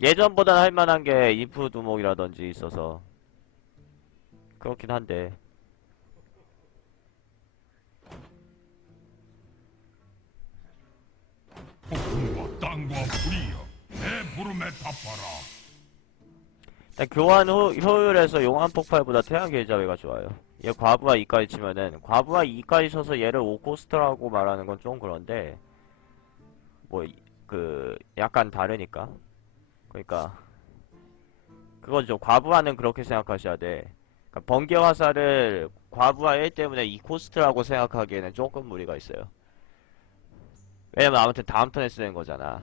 예전보다는 할만한 게 인프 두목이라든지 있어서 그렇긴 한데. 폭풍과 땅과 불이여 내 부름에 답하라. 일단 교환 효율에서 용암 폭발보다 태양 계좌배가 좋아요. 얘 과부하 2까지 치면은 과부하 2까지 쳐서 얘를 5코스트라고 말하는 건 좀 그런데 뭐 그 약간 다르니까. 그러니까 그거죠. 과부하는 그렇게 생각하셔야 돼. 그러니까 번개 화살을 과부하 1 때문에 2코스트라고 생각하기에는 조금 무리가 있어요. 왜냐면 아무튼 다음 턴에 쓰는 거잖아.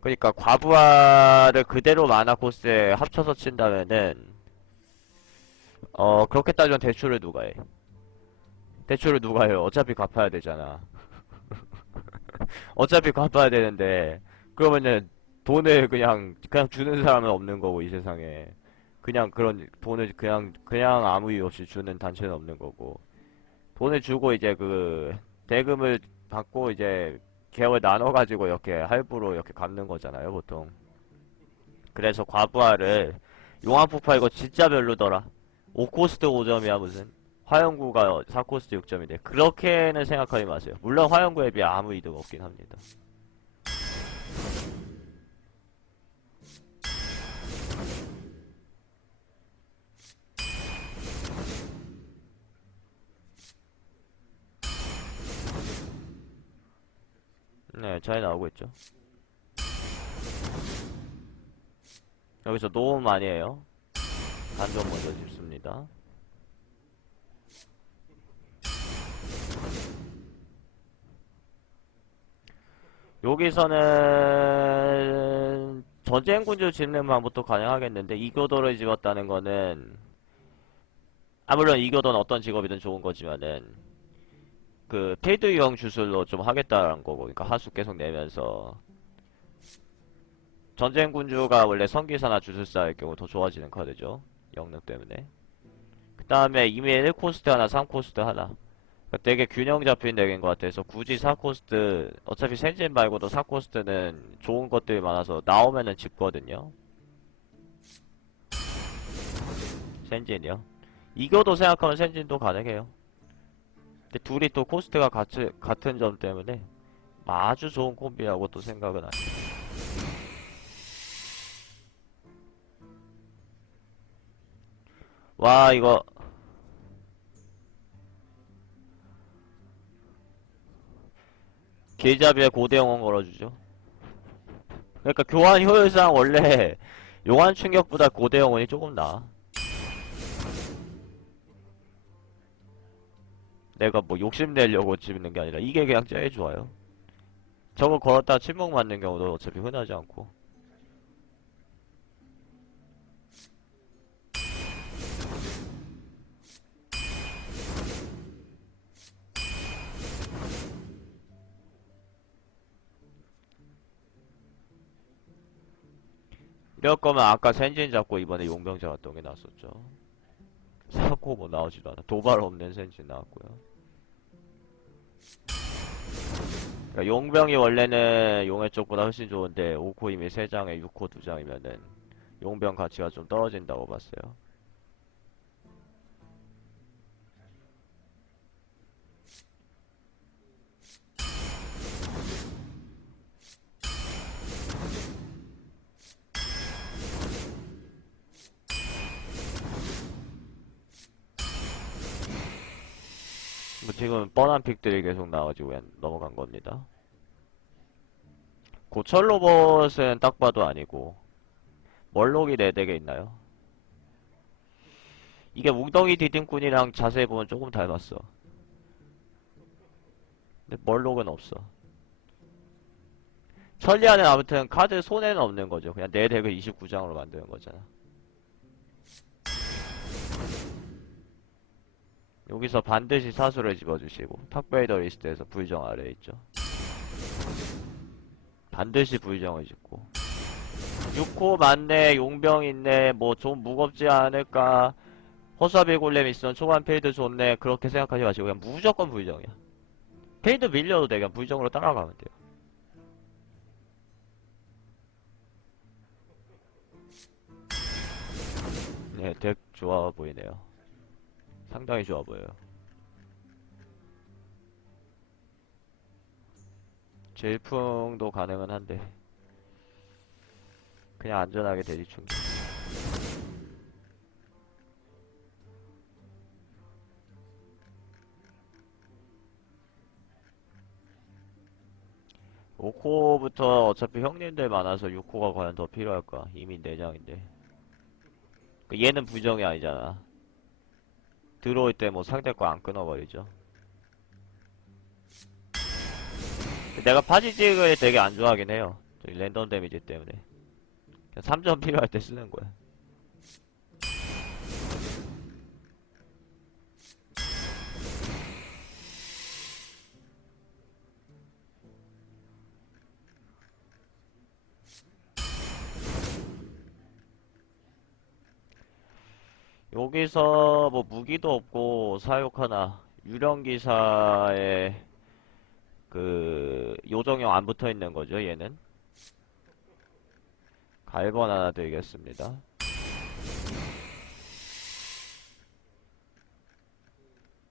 그러니까 과부하를 그대로 마나 코스에 합쳐서 친다면은 그렇게 따지면 대출을 누가 해? 대출을 누가 해요? 어차피 갚아야 되잖아. 어차피 갚아야 되는데 그러면은 돈을 그냥 주는 사람은 없는 거고 이 세상에. 그냥 그런 돈을 그냥 아무 이유 없이 주는 단체는 없는 거고. 돈을 주고 이제 그 대금을 받고 이제 개월 나눠가지고 이렇게 할부로 이렇게 갚는 거잖아요 보통. 그래서 과부하를 용암 폭발 이거 진짜 별로더라. 5코스트 5점이야 무슨. 화영구가 4코스트 6점인데 그렇게는 생각하지 마세요. 물론 화영구에 비해 아무 이득 없긴 합니다. 네, 잘 나오고 있죠. 여기서 노움 많이 해요. 단전 먼저 짚습니다. 여기서는 전쟁군주 짚는 방법도 가능하겠는데 이교도를 집었다는 거는 물론 이교도는 어떤 직업이든 좋은 거지만은 그 페이드 유형 주술로 좀 하겠다는 거고 그러니까 하수 계속 내면서 전쟁군주가 원래 성기사나 주술사일 경우 더 좋아지는 카드죠. 영능 때문에. 그 다음에 이미 1코스트 하나 3코스트 하나 되게 균형 잡힌 덱인 것 같아서 굳이 4코스트 어차피 센진 말고도 4코스트는 좋은 것들이 많아서 나오면은 집거든요. 센진이요. 이겨도 생각하면 센진도 가능해요. 근데 둘이 또 코스트가 같은 점 때문에 아주 좋은 콤비라고 또 생각은 안 해요. 와 이거 길잡이에 고대영원 걸어주죠. 그러니까 교환 효율상 원래 용환 충격보다 고대영원이 조금 나아. 내가 뭐 욕심내려고 집는 게 아니라 이게 그냥 제일 좋아요. 저거 걸었다 침묵 맞는 경우도 어차피 흔하지 않고. 이럴 거면 아까 센진 잡고 이번에 용병 잡았던 게 낫었죠. 사고 뭐 나오지도 않아. 도발 없는 센진 나왔고요. 그러니까 용병이 원래는 용의 쪽보다 훨씬 좋은데 5코 이미 3장에 6코 2장이면은 용병 가치가 좀 떨어진다고 봤어요. 뭐 지금 뻔한 픽들이 계속 나와가지고 그냥 넘어간 겁니다. 고철 로봇은 딱 봐도 아니고 멀록이 4대 개 있나요? 이게 웅덩이 디딤꾼이랑 자세히 보면 조금 닮았어. 근데 멀록은 없어. 천리안은 아무튼 카드 손해는 없는 거죠. 그냥 내 덱을 29장으로 만드는 거잖아. 여기서 반드시 사수를 집어주시고 탁베이더 리스트에서 불정 아래에 있죠. 반드시 불정을 짓고 6호 맞네 용병 있네 뭐 좀 무겁지 않을까 허수아비 골렘 있으면 초반 필드 좋네 그렇게 생각하지 마시고 그냥 무조건 불정이야. 필드 밀려도 돼. 그냥 불정으로 따라가면 돼요. 예, 덱 좋아 보이네요. 상당히 좋아 보여요. 제일풍도 가능은 한데 그냥 안전하게 대지충. 5코부터 어차피 형님들 많아서 6코가 과연 더 필요할까? 이미 4장인데. 얘는 부정이 아니잖아. 들어올 때 뭐 상대 거 안 끊어버리죠. 내가 파지직을 되게 안 좋아하긴 해요. 저기 랜덤 데미지 때문에. 그냥 3점 필요할 때 쓰는 거야. 여기서 뭐 무기도 없고 사육하나 유령기사에 그 요정형 안 붙어있는 거죠 얘는. 갈번 하나 드리겠습니다.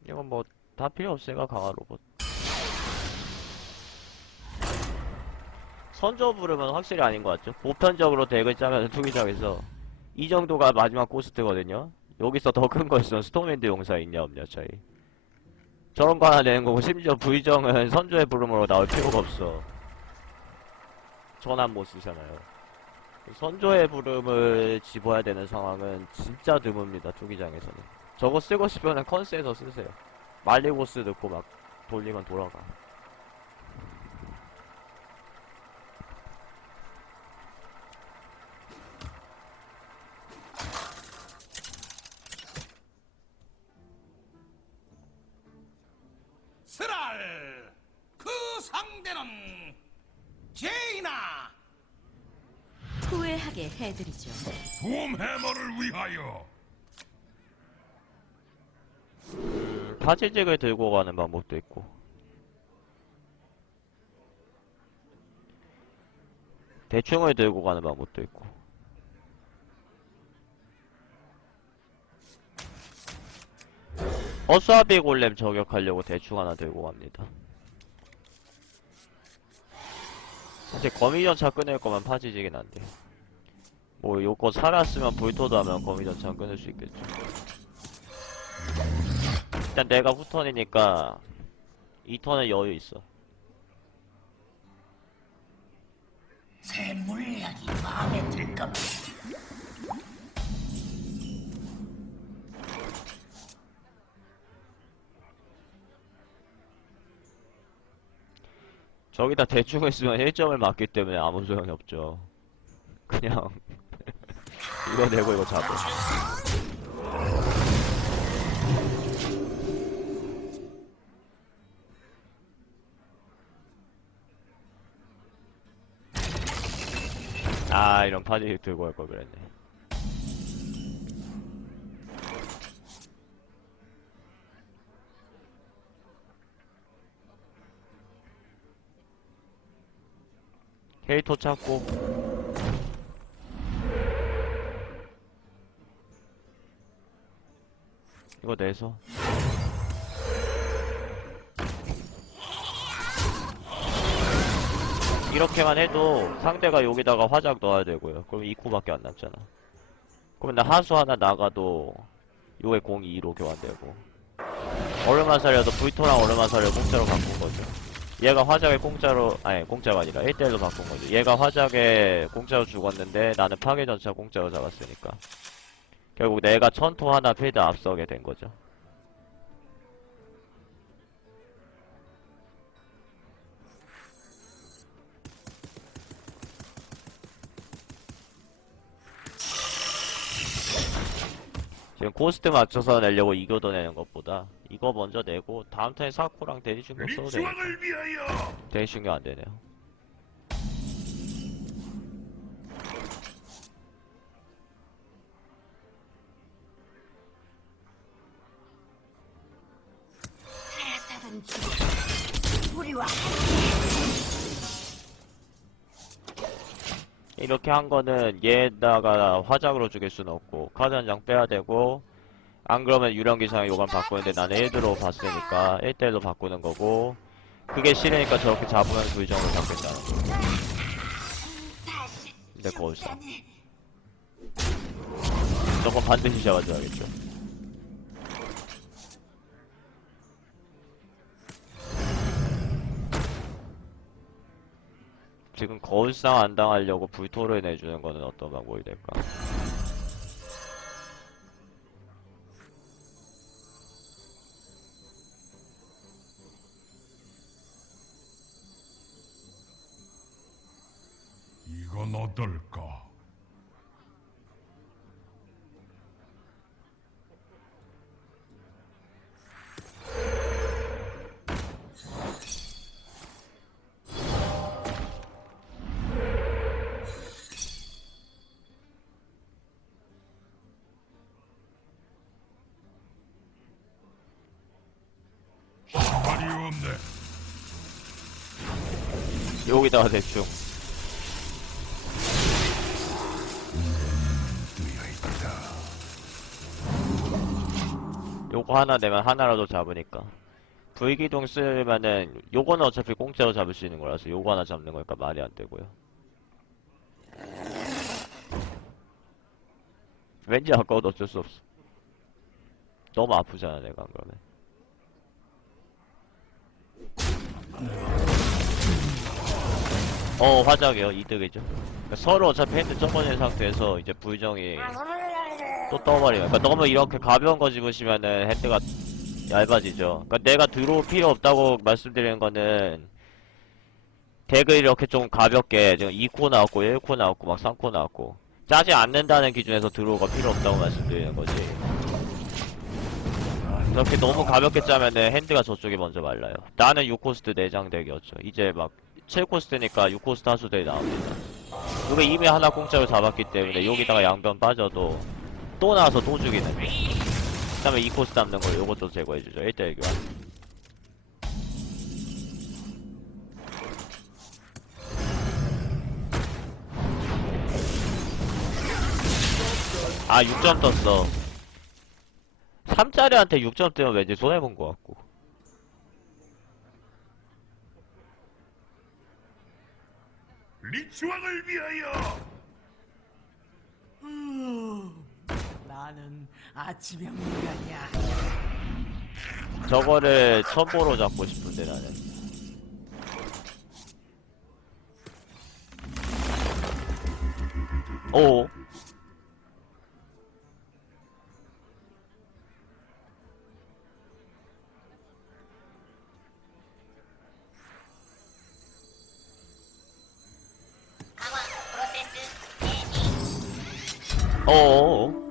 이건 뭐 다 필요 없으니까 강화 로봇. 선조 부르면 확실히 아닌 것 같죠? 보편적으로 덱을 짜면 투기장에서 이 정도가 마지막 코스트거든요. 여기서 더 큰 거 있으면 스톰핸드 용사 있냐 없냐 차이. 저런 거 하나 내는 거고, 심지어 V정은 선조의 부름으로 나올 필요가 없어. 전환 못 쓰잖아요. 선조의 부름을 집어야 되는 상황은 진짜 드뭅니다 투기장에서는. 저거 쓰고 싶으면 컨스에서 쓰세요. 말리고스 넣고 막 돌리면 돌아가. 스랄 그 상대는 제이나. 후회하게 해드리죠. 돔 해머를 위하여. 파지직을 들고 가는 방법도 있고. 대충을 들고 가는 방법도 있고. 어수아비 골렘 저격하려고 대충 하나 들고 갑니다. 사실 거미전차 끊을 거면 파지직이 난데. 뭐 요거 살았으면 불토도 하면 거미전차 끊을 수 있겠죠. 일단 내가 후턴이니까 2턴은 여유 있어. 새 물약이 마음에 들까? 저기다 대충 했으면 1점을 맞기 때문에 아무 소용이 없죠. 그냥 이거 내고 이거 잡아. 아 이런 파지 들고 갈 걸 그랬네. 케이토 찾고 이거 내서 이렇게만 해도 상대가 여기다가 화작 넣어야 되고요. 그럼 2코밖에 안 남잖아. 그럼 나 하수 하나 나가도 요게 02로 교환되고. 얼음만 살려도 불토랑 얼음만 살려 공짜로 바꾼 거죠. 얘가 화작에 공짜로, 아니 공짜가 아니라 1대1로 바꾼 거죠. 얘가 화작에 공짜로 죽었는데 나는 파괴전차 공짜로 잡았으니까 결국 내가 천토 하나 필드 앞서게 된 거죠. 지금 코스트 맞춰서 내려고 이교도 내는 것보다 이거 먼저 내고 다음 턴에 사코랑 대지 충격 써도 되니까. 리추왕을 위하여. 대지 충격 안 되네요. 해석은 우리와 이렇게 한 거는 얘에다가 화작으로 죽일 수는 없고 카드 한 장 빼야 되고, 안 그러면 유령기상에 요간 바꾸는데 나는 1드로 봤으니까 1대1로 바꾸는 거고, 그게 싫으니까 저렇게 잡으면 불정을 바꾼다는 거. 근데 거울상 저건 반드시 잡아줘야겠죠. 지금 거울상 안 당하려고 불토를 내주는 거는 어떤 방법이 될까? 이건 어떨까? 말이 없네. 여기다가 대충 요거 하나 내면 하나라도 잡으니까. 불기둥 쓰면은 요거는 어차피 공짜로 잡을 수 있는 거라서 요거 하나 잡는 거니까 말이 안 되고요. 왠지 아까워도 어쩔 수 없어. 너무 아프잖아 내가 안 그러면. 화작이요. 이득이죠. 그러니까 서로 어차피 핸드 접어낸 상태에서 이제 불정이 또 떠버리면, 그러니까 너무 이렇게 가벼운 거 집으시면은 핸드가 얇아지죠. 그러니까 내가 들어올 필요 없다고 말씀드리는 거는, 덱을 이렇게 좀 가볍게 지금 2코 나왔고 1코 나왔고 막 3코 나왔고 짜지 않는다는 기준에서 들어오가 필요 없다고 말씀드리는 거지. 그렇게 너무 가볍게 짜면은 핸드가 저쪽이 먼저 말라요. 나는 6코스트 내장 덱이었죠. 이제 막 7코스트니까 6코스트 하수들이 나옵니다. 이거 이미 하나 공짜로 잡았기 때문에 여기다가 양변 빠져도 또 나와서 또 죽이는 거. 그 다음에 2코스트 남는 걸 요것도 제거해주죠. 1대1 교환. 아 6점 떴어. 3짜리한테 6점 뜨면 왠지 손해본 것 같고. 리치왕을 위하여. 나는 아침형 인간이야. 저거를 첨보로 잡고 싶은데 나는. 오. 어어어.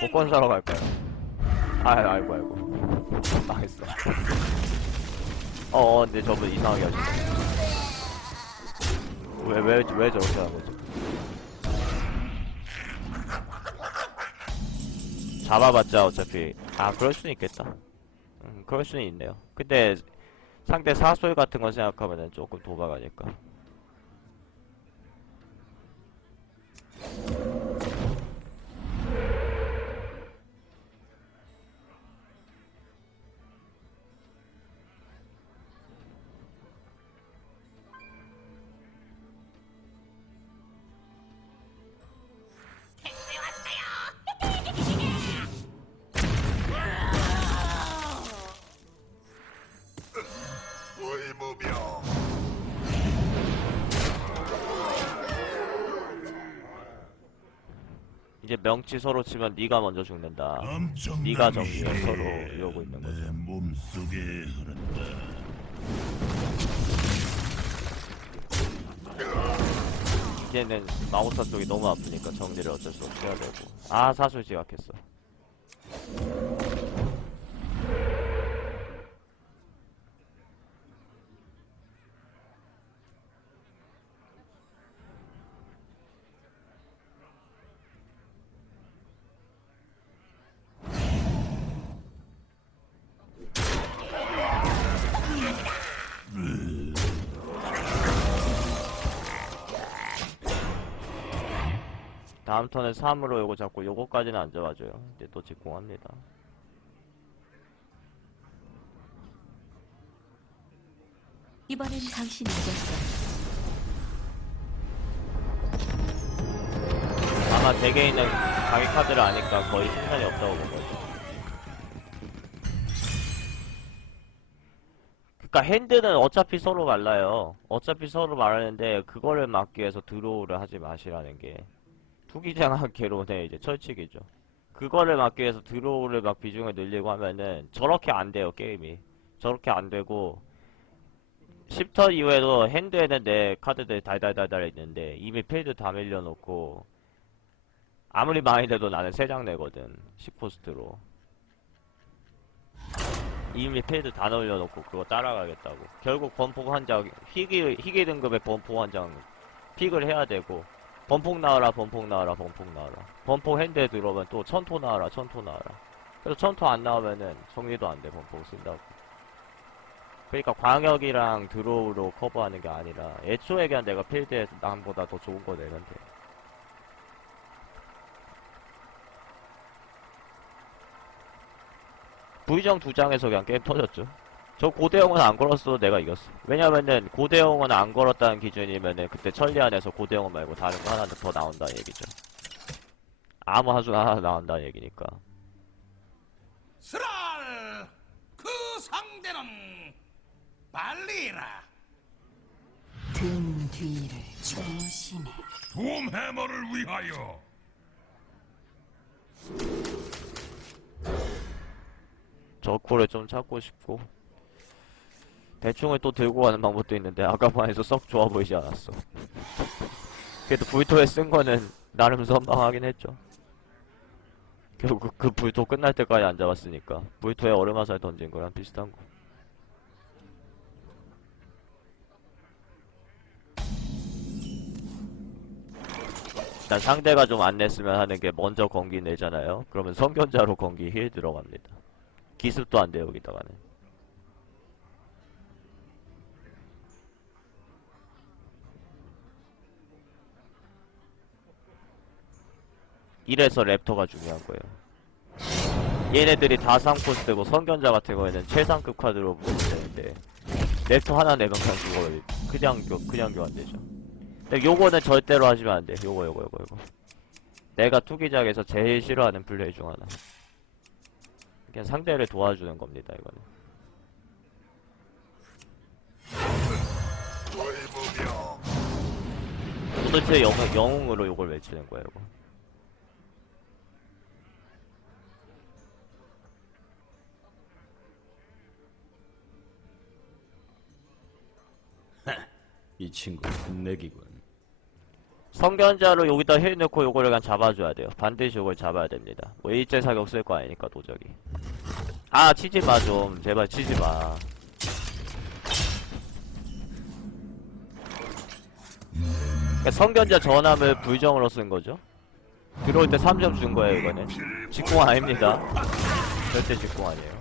복권 사러 갈까요? 아이고. 망했어. 근데 저분 이상하게 하시네. 왜 저렇게 하는 거지? 잡아봤자 어차피 그럴 수는 있겠다. 그럴 수는 있네요. 근데 상대 사솔 같은 거 생각하면은 조금 도박하니까. 의무병. 이제 명치 서로 치면 네가 먼저 죽는다. 엄청난 네가 정리해. 힘이 서로 이러고 있는 거죠. 내 몸속에 흐른다. 이제는 마우사 쪽이 너무 아프니까 정리를 어쩔 수 없이 해야 되고. 사술 지각했어. 다음 턴에 3으로 요거 잡고 요거까지는 안 잡아줘요. 이제 또 직공합니다. 이번엔 당신이 이겼어. 아마 덱에 있는 자기 카드를 아니까 거의 생산이 없다고 본 거죠. 그니까 핸드는 어차피 서로 말라요. 어차피 서로 말하는데 그거를 막기 위해서 드로우를 하지 마시라는 게 투기장한 개론의 이제 철칙이죠. 그거를 막기 위해서 드로우를 막 비중을 늘리고 하면은 저렇게 안 돼요, 게임이. 저렇게 안 되고 10턴 이후에도 핸드에는 내 카드들이 달달달달 있는데 이미 필드 다 밀려놓고 아무리 많이 돼도 나는 3장 내거든. 10코스트로. 이미 필드 다 넣어놓고 그거 따라가겠다고. 결국 범폭 한 장, 희귀 등급의 범폭 한 장 픽을 해야 되고, 범폭 나와라, 범폭 나와라, 범폭 나와라. 범폭 핸드에 들어오면 또 천토 나와라, 천토 나와라. 그래서 천토 안 나오면은 정리도 안 돼, 범폭 쓴다고. 그러니까 광역이랑 드로우로 커버하는 게 아니라, 애초에 그냥 내가 필드에서 남보다 더 좋은 거 내면 돼. V정 2장에서 그냥 게임 터졌죠. 저 고대형은 안 걸었어도 내가 이겼어. 왜냐면은 고대형은 안 걸었다는 기준이면은 그때 천리안에서 고대형은 말고 다른 거 하나 더 나온다는 얘기죠. 아무 하수가 하나 나온다는 얘기니까. 스랄! 그 상대는 발리라. 등 뒤를 조심해. 돔 해머를 위하여. 저 콜을 좀 찾고 싶고 대충을 또 들고 가는 방법도 있는데 아까 반에서 썩 좋아 보이지 않았어. 그래도 불토에 쓴 거는 나름 선방하긴 했죠. 결국 그 불토 끝날 때까지 안 잡았으니까 불토에 얼음화살 던진 거랑 비슷한 거. 일단 상대가 좀 안 냈으면 하는 게 먼저 건기 내잖아요. 그러면 성견자로 건기 힐 들어갑니다. 기습도 안 돼요, 여기다가는. 이래서 랩터가 중요한 거예요. 얘네들이 다 3코스고 성견자 같은 거에는 최상급 카드로 보면 되는데 랩터 하나 내면 그냥 그걸 그냥 교환되죠. 근데 요거는 절대로 하시면 안 돼. 요거. 내가 투기장에서 제일 싫어하는 플레이 중 하나. 그냥 상대를 도와주는 겁니다, 이거는. 도대체 영웅으로 요걸 외치는 거예요, 이거. 이 친구 끝내기군. 성견자로 여기다 힐 넣고 요거를 그냥 잡아줘야 돼요. 반드시 요걸 잡아야 됩니다. 뭐 일제 사격 쓸 거 아니니까 도적이. 아 치지마 좀 제발 치지마. 그러니까 성견자 전함을 불정으로 쓴 거죠. 들어올 때 3점 준 거예요 이거는. 직공 아닙니다. 절대 직공 아니에요.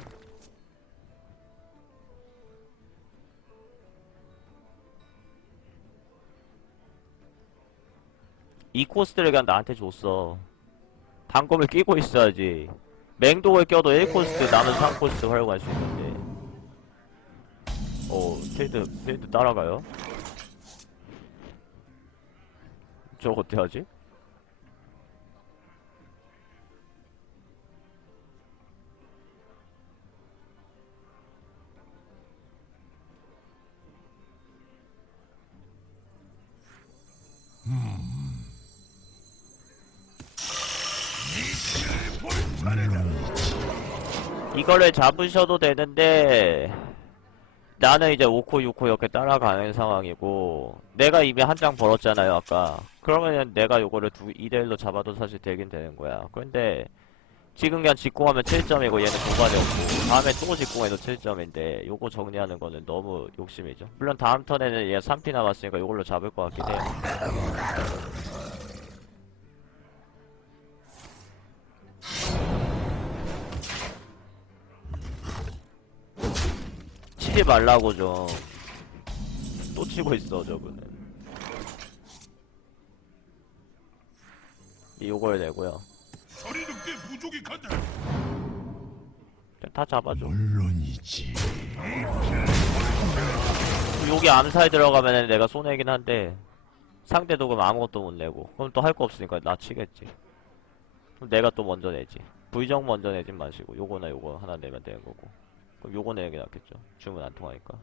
이 코스트를 그냥 나한테 줬어. 단검을 끼고 있어야지. 맹독을 껴도 1코스트 남은 3코스트 활용할 수 있는데. 필드 따라가요? 저거 어떻게 하지? 이거를 잡으셔도 되는데 나는 이제 5코 6코 이렇게 따라가는 상황이고 내가 이미 한 장 벌었잖아요 아까. 그러면은 내가 요거를 2대1로 잡아도 사실 되긴 되는 거야. 그런데 지금 그냥 직공하면 7점이고 얘는 도발이 없고 다음에 또 직공해도 7점인데 요거 정리하는 거는 너무 욕심이죠. 물론 다음 턴에는 얘가 3피 남았으니까 요걸로 잡을 것 같긴 해요. 치지 말라고 좀. 또 치고 있어 저분은. 요걸 내고요. 서리 늑대 부족이 간다. 다 잡아줘. 물론이지. 여기 암살 들어가면은 내가 손해긴 한데 상대도 그럼 아무것도 못 내고 그럼 또 할 거 없으니까 나 치겠지. 그럼 내가 또 먼저 내지. 부의정 먼저 내진 마시고 요거나 요거 하나 내면 되는 거고. 그럼 요거 내는 게 낫겠죠. 주문 안 통하니까.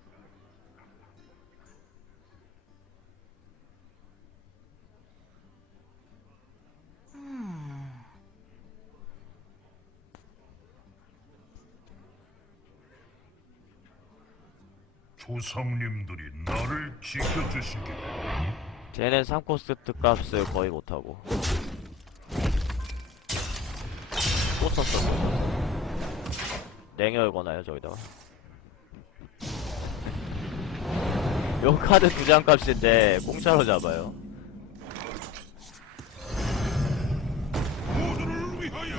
조상님들이 나를 지켜주시길. 쟤는 3코스 특값을 거의 못하고 또 썼어. 냉혈 거나요 저기다가. 요 카드 2장 값인데 공짜로 잡아요. 모두를 위하여.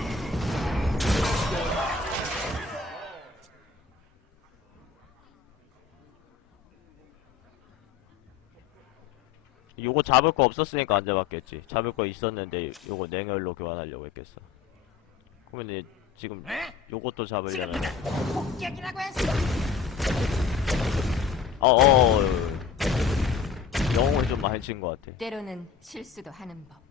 요거 잡을 거 없었으니까 안 잡았겠지. 잡을 거 있었는데 요거 냉혈로 교환하려고 했겠어. 그러면 지금 에? 요것도 잡으려면 폭격이라고 했어. 영웅을 좀 많이 친 것 같아. 때로는 실수도 하는 법.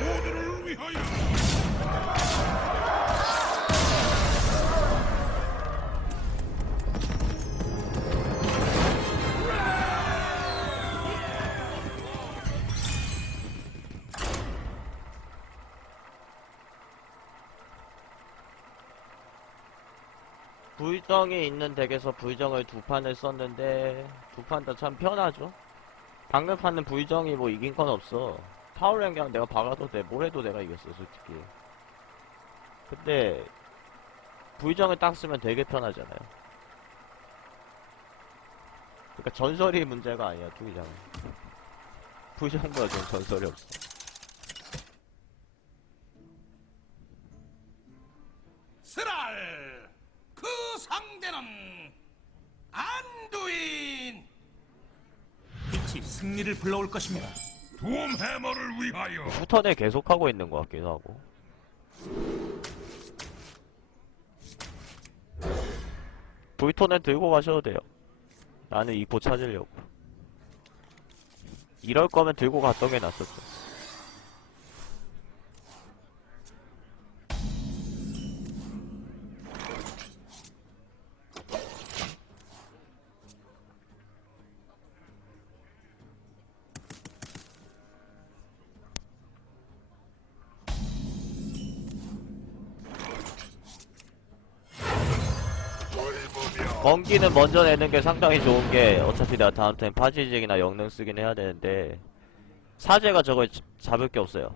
모두를 위하여. 불정이 있는 덱에서 불정을 2판을 썼는데 2판 다 참 편하죠. 방금 판은 불정이 뭐 이긴 건 없어. 타워랭 그냥 내가 박아도 돼. 뭘 해도 내가 이겼어 솔직히. 근데 불정을 딱 쓰면 되게 편하잖아요. 그러니까 전설이 문제가 아니야 투기장은. 불정보다 좀 전설이 없어. 스랄 그 상대는 안두인. 빛이 승리를 불러올 것입니다. 돔 해머를 위하여. 후턴에 계속하고 있는 것 같기도 하고. 불턴은 들고 가셔도 돼요. 나는 이코 찾으려고. 이럴 거면 들고 갔던 게 낫었죠. 건기는 먼저 내는 게 상당히 좋은 게 어차피 내가 다음 턴 파지직이나 영능 쓰긴 해야 되는데 사제가 저걸 잡을 게 없어요.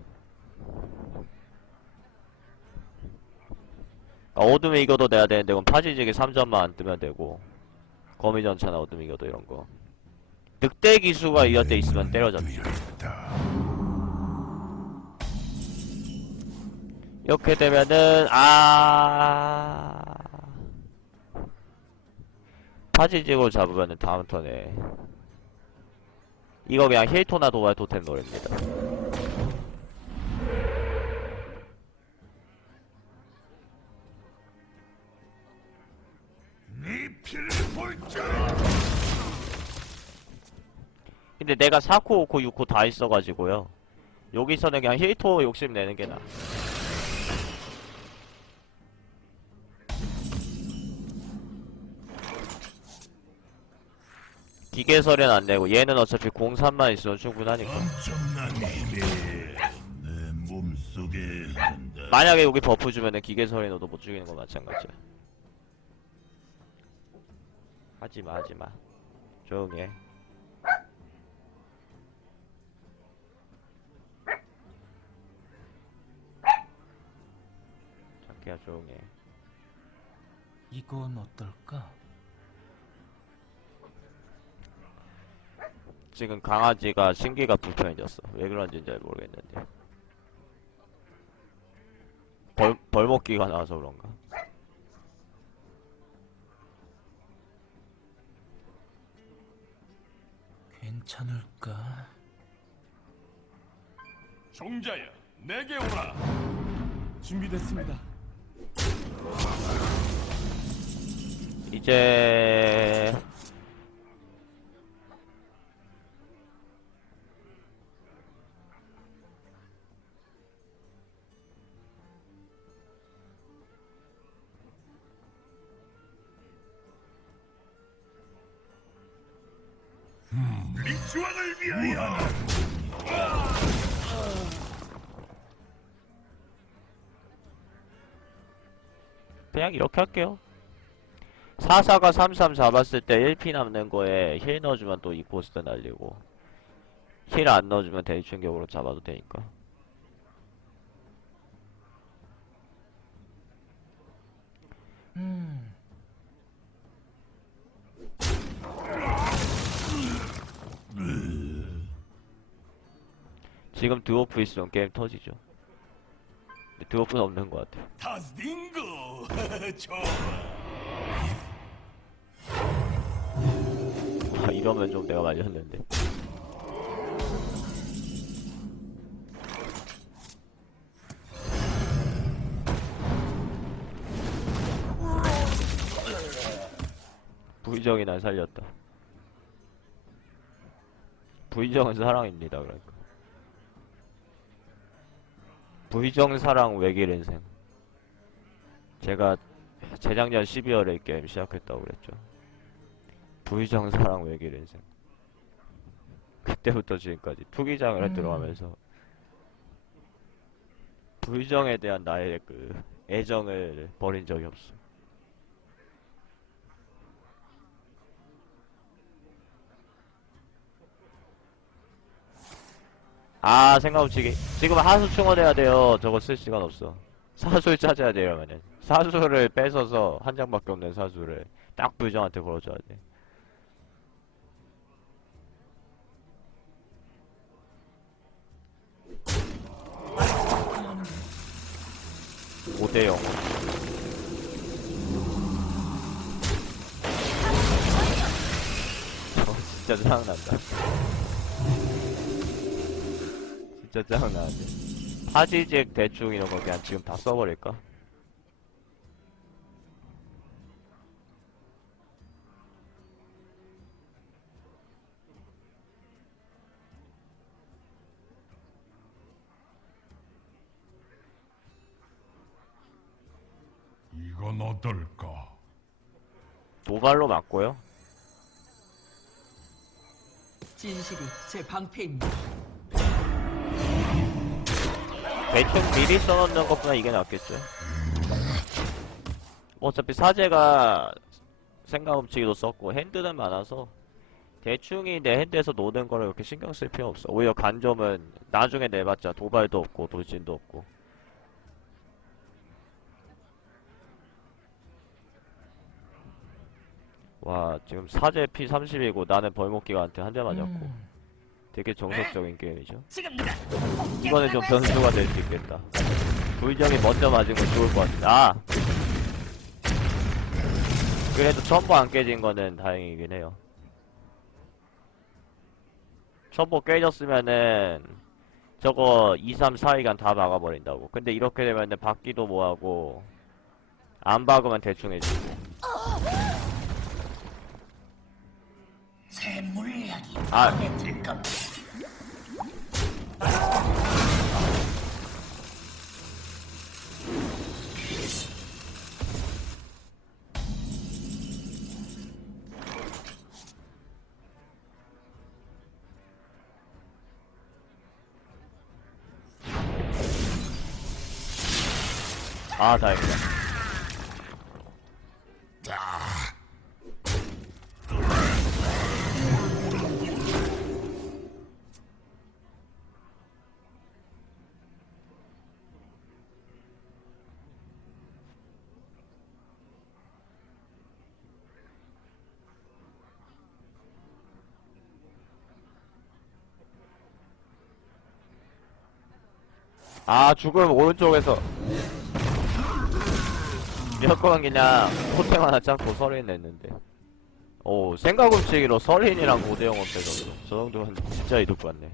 그러니까 어둠의 이거도 내야 되는데 그럼 파지직이 3점만 안 뜨면 되고 거미전차나 어둠의 이거도 이런 거 늑대 기수가 이럴 때 있으면 때려잡지. 이렇게 되면은 파지직으로 잡으면은 다음 턴에 이거 그냥 힐토나 도발 토템 노래입니다. 네 피를 볼줄. 근데 내가 4코, 5코, 6코 다 있어가지고요. 여기서는 그냥 힐토 욕심 내는 게 나아. 기계설엔 안 내고 얘는 어차피 03만 있으면 충분하니까. 엄청난 힘이 내 몸속에 한다. 만약에 여기 버프 주면은 기계설에 너도 못 죽이는 거 마찬가지야. 하지마 하지마. 조용히 해. 자기야 조용히 해. 이건 어떨까? 지금 강아지가 신기가 불편해졌어. 왜 그런지 잘 모르겠는데. 벌목기가 나와서 그런가? 괜찮을까? 종자야, 내게 오라. 준비됐습니다. 이제 리치왕을 위하여. 그냥 이렇게 할게요. 4사가 33 잡았을 때 1피 남는 거에 힐 넣어주면 또 2코스트 날리고 힐 안 넣어주면 대충격으로 잡아도 되니까. 지금 드워프 있으면 게임 터지죠. 근데 드워프는 없는 것 같아. 타스딩고. 좋아. 이러면 좀 내가 말렸는데. 부의정이 날 살렸다. 부의정은 사랑입니다. 그러니까 부의정 사랑 외길 인생. 제가 재작년 12월에 게임 시작했다고 그랬죠. 부의정 사랑 외길 인생. 그때부터 지금까지 투기장을 들어가면서 부의정에 대한 나의 그 애정을 버린 적이 없어. 아, 생각 없이 지금 하수 충원해야 돼요. 저거 쓸 시간 없어. 사수를 찾아야 돼요. 이러면은 사수를 뺏어서 한 장밖에 없는 사수를 딱 부의정한테 걸어줘야 돼. 5대0. 진짜 짜증난다. 진짜 짜증나는데. 파지직 대충 이런 거 그냥 지금 다 써버릴까? 이건 어떨까? 도발로 맞고요. 진실이 제 방패입니다. 대충 미리 써놓는 것보다 이게 낫겠죠. 어차피 사제가 생각 없이도 썼고 핸드는 많아서 대충이 내 핸드에서 노는 거를 그렇게 신경 쓸 필요 없어. 오히려 간점은 나중에 내봤자 도발도 없고 돌진도 없고. 와, 지금 사제 P30이고 나는 벌목기가한테 한 대 맞았고 되게 정석적인 게임이죠. 지금입니다. 이거는 좀 변수가 될 수 있겠다. 불정이 먼저 맞은 건 좋을 것 같아. 아! 그래도 첨보 안 깨진 거는 다행이긴 해요. 첨보 깨졌으면은 저거 2, 3, 4위간 다 막아버린다고. 근데 이렇게 되면은 박기도 뭐하고 안 박으면 대충 해주고. 새 물약이 아. 마음에 들 겁니다. 아, 다행이다. 아, 죽음 오른쪽에서. 무조건 그냥 포템 하나 잡고 서린 냈는데. 오, 생각 없이기로 서린이랑 5대0 원패거든. 저 정도면 진짜 이득 봤네.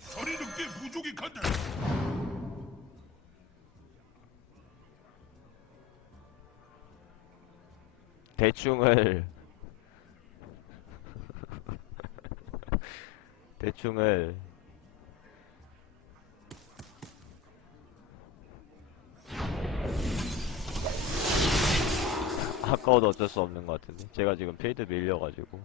소리 듣기 부족이 간다. 대충을 대충을 아까워도 어쩔 수 없는 것 같은데 제가 지금 필드 밀려가지고